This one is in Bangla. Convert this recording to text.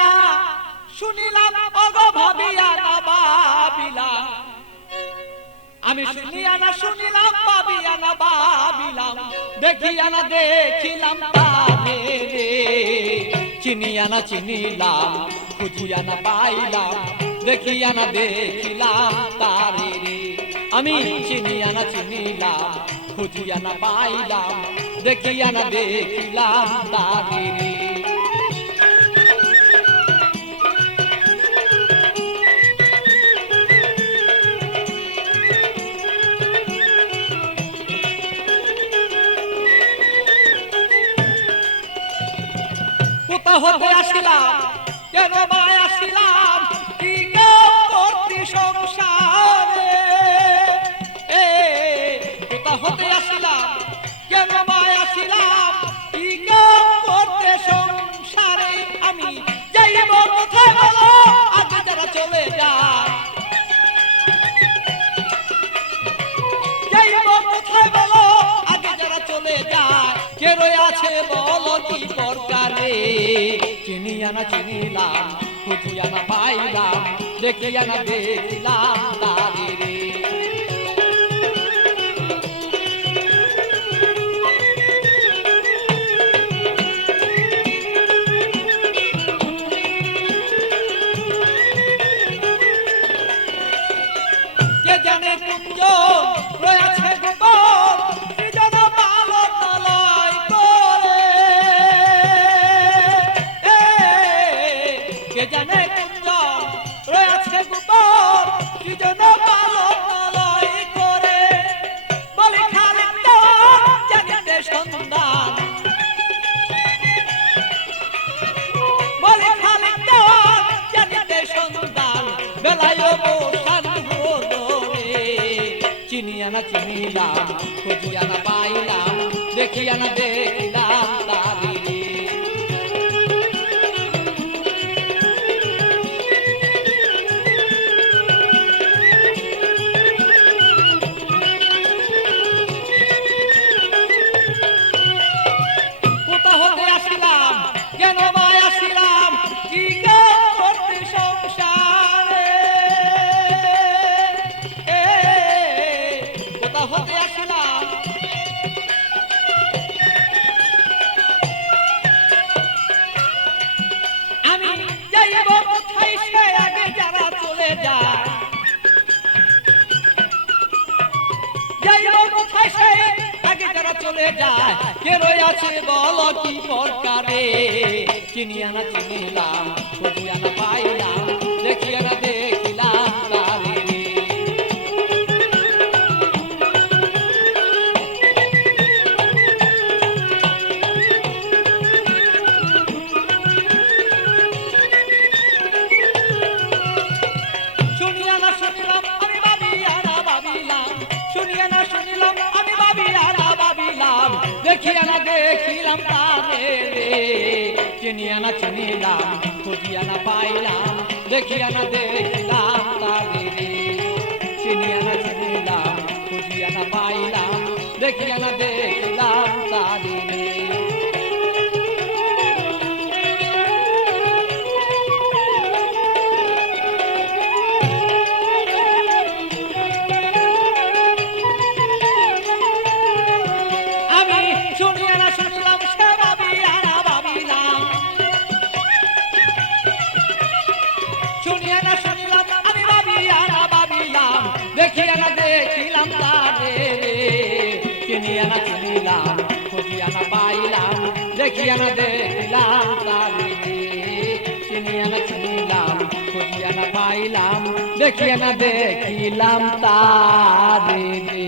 না শুনিলাম ওগো ভাবিয়া না ভাবিলাম, আমি শুনিয়া না শুনিলাম ভাবিয়া না ভাবিলাম, দেখিয়া না দেখিলাম তারে রে, চিনিয়া না চিনিলাম খুঁজিয়া না পাইলাম, দেখিয়া না দেখিলাম তারে রে, আমি চিনিয়া না চিনিলাম খুঁজিয়া না পাইলাম, দেখিয়া না দেখিলাম তারে রে। কোথা হতে আসিলাম কেন বা আসিলাম, কি করতে সংসারে, কোথা হতে আসিলাম কেন বা আসিলাম, কি করতে সংসারে, আমি যাইব কোথায় বলো আগে যারা চলে যায়, যাইব কোথায় বলো আগে যারা চলে যায়, কে রয়ে আছে বলো কি প্রকারে, চিনিয়া না চিনিলাম খুঁজিয়া না পাইলাম, দেখিয়া না দেখিলাম তারে রে। কে জানে কুঞ্জ রয়েছে গোপন, সৃজন পালন লয় করে, কে জানে কুঞ্জ রয়েছে গোপন, সৃজন পালন লয় করে, বলি খালি জানিতে সন্ধান, বলি খালি জানিতে সন্ধান, বেলায় বসান হলো রে, চিনিয়া না চিনিলাম খুঁজিয়া না পাইলাম, দেখিয়া না দেখিলাম তারে রে। কোথা হতে আসিলাম কেন বা আসিলাম, কি করতে সংসারে, কোথা হতে আসিলাম, আমি যাইব কোথায় সে আগে যারা চলে যায়, যাইব কোথায় সে আগে যারা চলে যায়, কে রয়ে আছে বলো কি প্রকারে, চিনিয়া না চিনিলাম খুঁজিয়া না পাইলাম, দেখিয়া না দেখিলাম তারে রে। শুনিয়া না শুনিলাম আমি ভাবিয়া না ভাবিলাম, শুনিয়া না শুনিলাম আমি ভাবিয়া না ভাবিলাম, দেখিয়া না দেখিলাম তারে রে, চিনিয়া না চিনিলাম খুঁজিয়া না পাইলাম, দেখিয়া না দেখিলাম তারে রে, চিনিয়া না চিনিলাম খুঁজিয়া না পাইলাম, দেখিয়া না দেখিলাম তারে রে। আমি শুনিয়া না শুনিলাম সে ভাবিয়া না ভাবিলাম, শুনিয়া না শুনিলাম আমি ভাবিয়া না ভাবিলাম, দেখিয়া না দেখিলাম তারে রে, চিনিয়া না চিনিলাম খুঁজিয়া না পাইলাম, দেখিয়া না দেখিলাম তারে রে, চিনিয়া না চিনিলাম খুঁজিয়া না পাইলাম, দেখিয়া না দেখিলাম তারে রে।